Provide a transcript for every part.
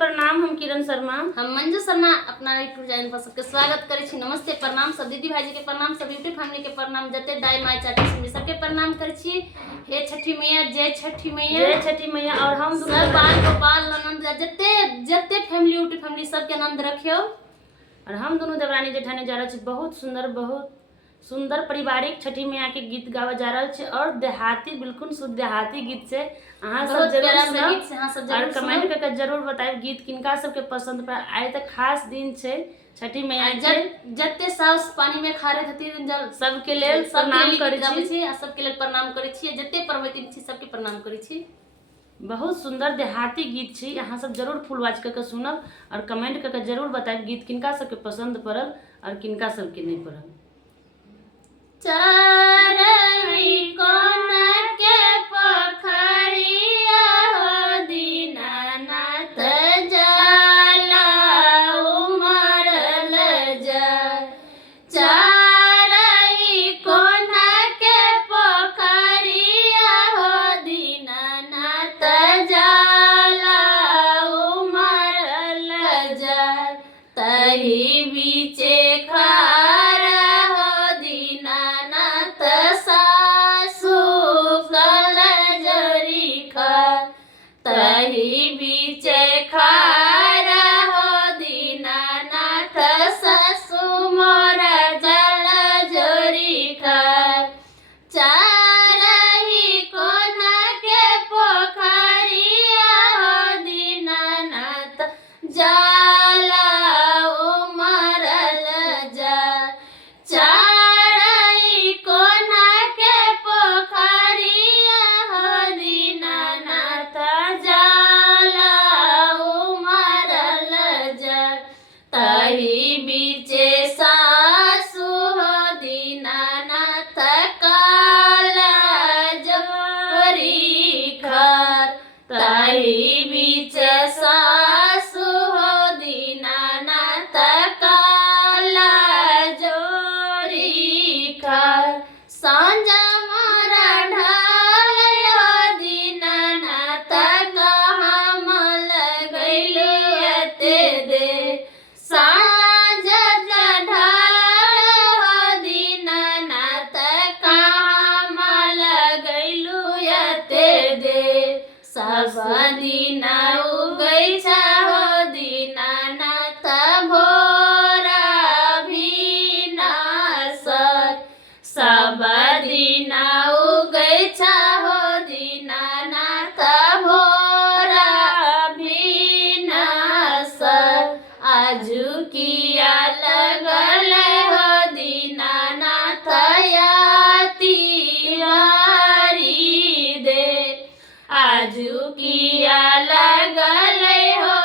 प्रणाम। हम किरण शर्मा, हम मंजू शर्मा अपना यूट्यूब चैनल पर सबके स्वागत करे छी। नमस्ते, प्रणाम। सब दीदी भाई के प्रणाम, सब यूट्यूब फैमिली के प्रणाम, जते दाई माई चाची सुनी सबके प्रणाम करे छी। हे छठी मैया, जय छठी मैया, जय छठी मैया। और हम सब बाल गोपाल आनंद जते जते फैमिली यूट्यूब फैमिली सबके आनंद रखियो। और हम दोनों देवरानी जेठानी जा रहे बहुत सुंदर पारिवारिक छठी मैया के गीत गावा जा रहा है और देहाती, बिल्कुल शुद्ध देहाती गीत से अहाँ सब जरूर और कमेंट करके जरूर बताए गीत किनका सबके पसंद पर आए। तो खास दिन छे छठी मैया के जते साउस पानी में खारे हथिन सबके लेल प्रणाम करै छी, सबके लेल प्रणाम करै छी। जते पर्वतीन छी सबके प्रणाम करै छी। बहुत सुंदर देहाती गीत छी, यहाँ सब जरूर फुल वाच करके सुनब और कमेंट करके जरूर बताए गीत किनका सबके पसंद पड़ल और किनका सबके नहीं पड़ल। चारई कोना के पोखरिया हो दीनानाथ जाला उमरल जाय। चारई कोना के पोखरिया हो दीनानाथ जाला उमरल जाय। तही बीचे तही बीचे खारा हो दीनानाथ सासु मोरा जल जोरी खार। चारही कोना के पोखरिया हो दीनानाथ जाला उमरल जाय। चारही कोना के पोखरिया हो दीनानाथ जाला उमरल जाय। तही बीचे सासु हो दीनानाथ काला जोरी खार। तही बीचे सासु हो दीनानाथ काला जोरी खार। सांझा मारा ढाल हो दीनानाथ कहाँ मल गइलु एते दे। सांझ ढाल हो दीनानाथ कहाँ मल गइलु एते दे। सब दिन उगै हो दीनानाथ भोरा भिनासर। सब दिन उगै हो दीनानाथ भोरा भिनासर। आजू किया लगल हो दीनानाथ याती वारी दे। आजू किया लगल हो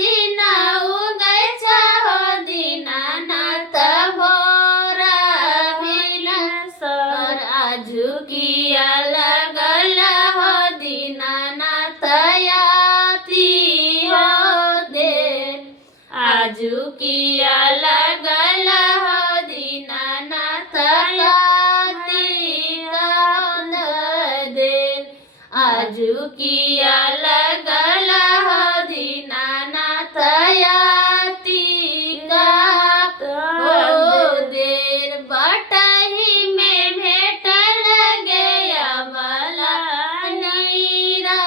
दिना उगै हो दीनानाथ भोर भेल सर आजू किया लगल हो दीनानाथ याती हो देर आजू किया लगल हो दीनानाथ याती हो देर आजू किया लगल हो दीनानाथ याती हो देर बटही में भेट लगे अबला नीरा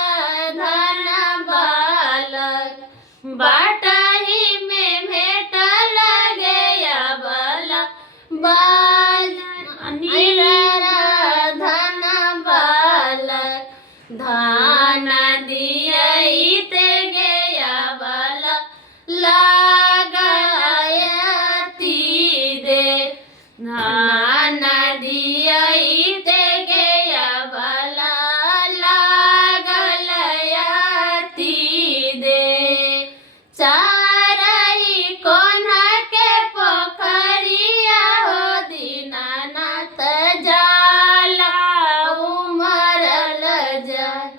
धन बालक बटही में भेट लगे अबला बाल नीरा धन बालक धान दियते गया बला लगायती दे धान दियते गया बला लागलयती दे चारही कोना के पोखरिया हो दीनानाथ जाला उमरल जाय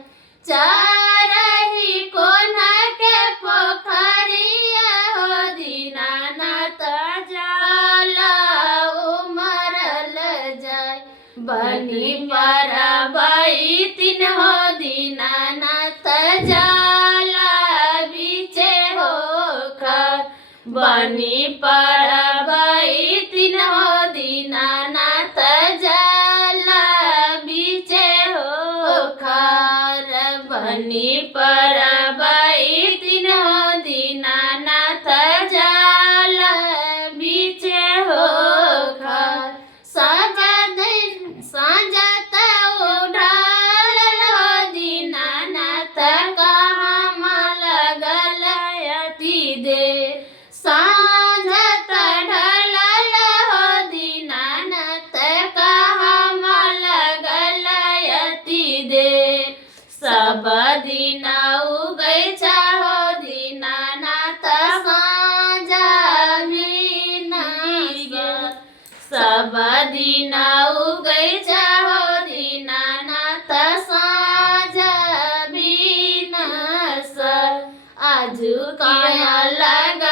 चारही कोना के पोखरिया हो दीनानाथ जाला उमरल जाय बनी परबई तीन हो दीनानाथ जाला बीचे हो खर बनी परबई तीन हो दीनानाथ जाला बीचे हो खर बनी परबई तीन हो दीनानाथ जाला बीचे हो खर साजत उठाल हो दीनानाथ कहाँ लगल यति दे साजत ढलल हो दीनानाथ कहाँ लगल यति दे सब दिन उगै हो दीनानाथ साँझ सब दिन उगै हो दीनानाथ साँझ आजू कहाँ लग